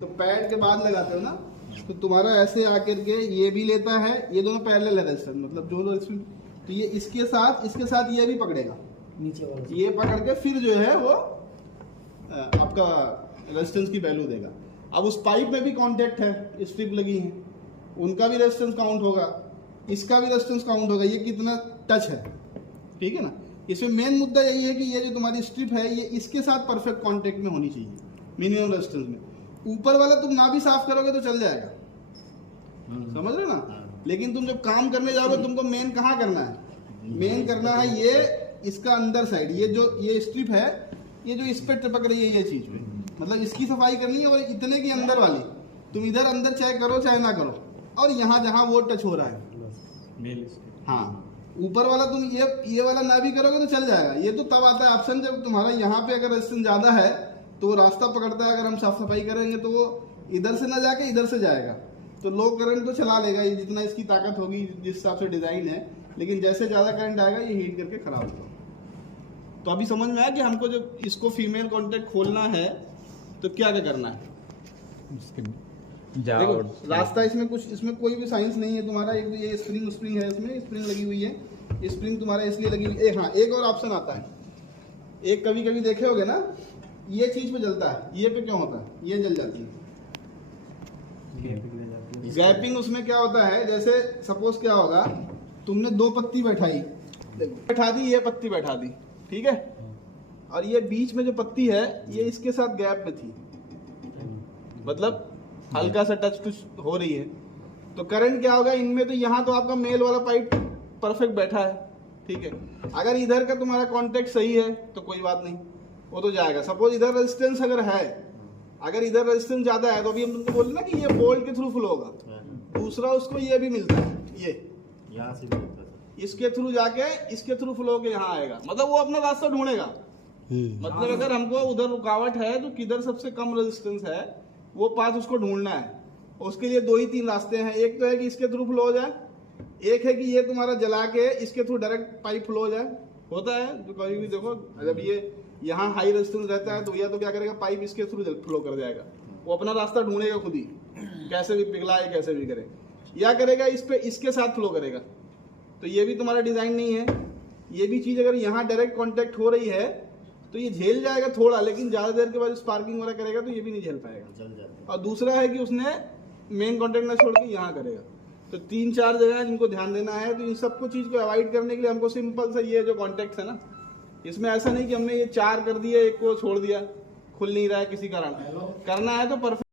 तो पैड के बाद लगाते हो ना, तो तुम्हारा ऐसे आकर के ये भी लेता है, ये दोनों पैरेलल है रेजिस्टेंस, मतलब दोनों तो ये इसके साथ ये भी पकड़ेगा नीचे वाला, ये पकड़ के फिर जो है वो आपका रेजिस्टेंस की वैल्यू देगा। अब उस पाइप में भी कांटेक्ट है, स्ट्रिप लगी है, उनका भी रेजिस्टेंस काउंट होगा, इसका भी रेजिस्टेंस काउंट होगा, ये कितना टच है, ठीक है ना। इसमें मेन मुद्दा यही है कि ये जो तुम्हारी स्ट्रिप है ये इसके साथ परफेक्ट कांटेक्ट में होनी चाहिए मिनिमम रेजिस्टेंस में। ऊपर वाला तुम ना भी साफ करोगे तो चल जाएगा, समझ रहे हो ना। लेकिन तुम जब काम करने जाओगे तुमको मेन कहाँ करना है, मेन करना है ये इसका अंदर साइड, ये स्ट्रिप है, ये जो इस पे टपक रही है ये चीज पे, मतलब इसकी सफाई करनी है। और इतने की अंदर वाली तुम इधर अंदर चाहे करो चाहे ना करो, और यहाँ जहाँ वो टच हो रहा है, हाँ ऊपर वाला तुम ये वाला ना भी करोगे तो चल जाएगा। ये तो तब आता है ऑप्शन जब तुम्हारा यहाँ पे अगर रेजिस्टेंस ज्यादा है तो वो रास्ता पकड़ता है, अगर हम साफ सफाई करेंगे तो वो इधर से ना जाके इधर से जाएगा, तो लो करंट तो चला लेगा ये जितना इसकी ताकत होगी जिस हिसाब से डिजाइन है, लेकिन जैसे ज्यादा करंट आएगा ये हीट करके खराब होगा। तो अभी समझ में आया कि हमको जब इसको फीमेल कॉन्टेक्ट खोलना है तो क्या क्या करना है। देखो रास्ता इसमें कोई भी साइंस नहीं है तुम्हारा। एक ये स्प्रिंग है, इसमें स्प्रिंग लगी हुई है, स्प्रिंग तुम्हारा इसलिए लगी हुई है। हाँ एक और ऑप्शन आता है, एक कभी कभी देखे होगे ना, ये चीज पे जलता है, ये पे क्यों होता है, ये जल जाती है गैपिंग। उसमें क्या होता है, जैसे सपोज क्या होगा, तुमने दो पत्ती बैठा दी, ये पत्ती बैठा दी, ठीक है, और ये बीच में जो पत्ती है ये इसके साथ गैप में थी, मतलब हल्का सा टच हो रही है, तो करंट क्या होगा इनमें, तो यहाँ तो आपका मेल वाला पाइप परफेक्ट बैठा है, ठीक है। अगर इधर का तुम्हारा कांटेक्ट सही है तो कोई बात नहीं, वो तो जाएगा। सपोज इधर रेजिस्टेंस अगर है, अगर इधर रेजिस्टेंस ज्यादा है तो अभी हम तुमको बोले ना कि ये बोल्ट के थ्रू फ्लो होगा, दूसरा उसको ये भी मिलता है, ये यहाँ से भी इसके थ्रू जाके इसके थ्रू फ्लो के यहाँ आएगा, मतलब वो अपना रास्ता ढूंढेगा। मतलब अगर हमको उधर रुकावट है तो किधर सबसे कम रेजिस्टेंस है वो पाथ उसको ढूंढना है। उसके लिए 2 ही 3 रास्ते हैं, एक तो है कि इसके थ्रू फ्लो हो जाए, एक है कि ये तुम्हारा जला के इसके थ्रू डायरेक्ट पाइप फ्लो हो जाए। होता है जो कभी भी देखो, जब ये यहाँ हाई रेजिस्टेंस रहता है तो या तो क्या करेगा, पाइप इसके थ्रू फ्लो कर जाएगा, वो अपना रास्ता ढूंढेगा खुद ही, कैसे भी पिघलाए कैसे भी करे, या करेगा इस पे इसके साथ फ्लो करेगा। तो ये भी तुम्हारा डिजाइन नहीं है। ये भी चीज अगर यहाँ डायरेक्ट कांटेक्ट हो रही है तो ये झेल जाएगा थोड़ा, लेकिन ज्यादा देर के बाद स्पार्किंग वगैरह करेगा तो ये भी नहीं झेल पाएगा। और दूसरा है कि उसने मेन कांटेक्ट ना छोड़ के यहाँ करेगा। तो 3-4 जगह है जिनको ध्यान देना है। तो इन सबको चीज को अवॉइड करने के लिए हमको सिंपल सा ये जो कॉन्टेक्ट है ना, इसमें ऐसा नहीं कि हमने ये 4 कर दिया, एक को छोड़ दिया, खुल नहीं रहा है किसी कारण, करना है तो परफेक्ट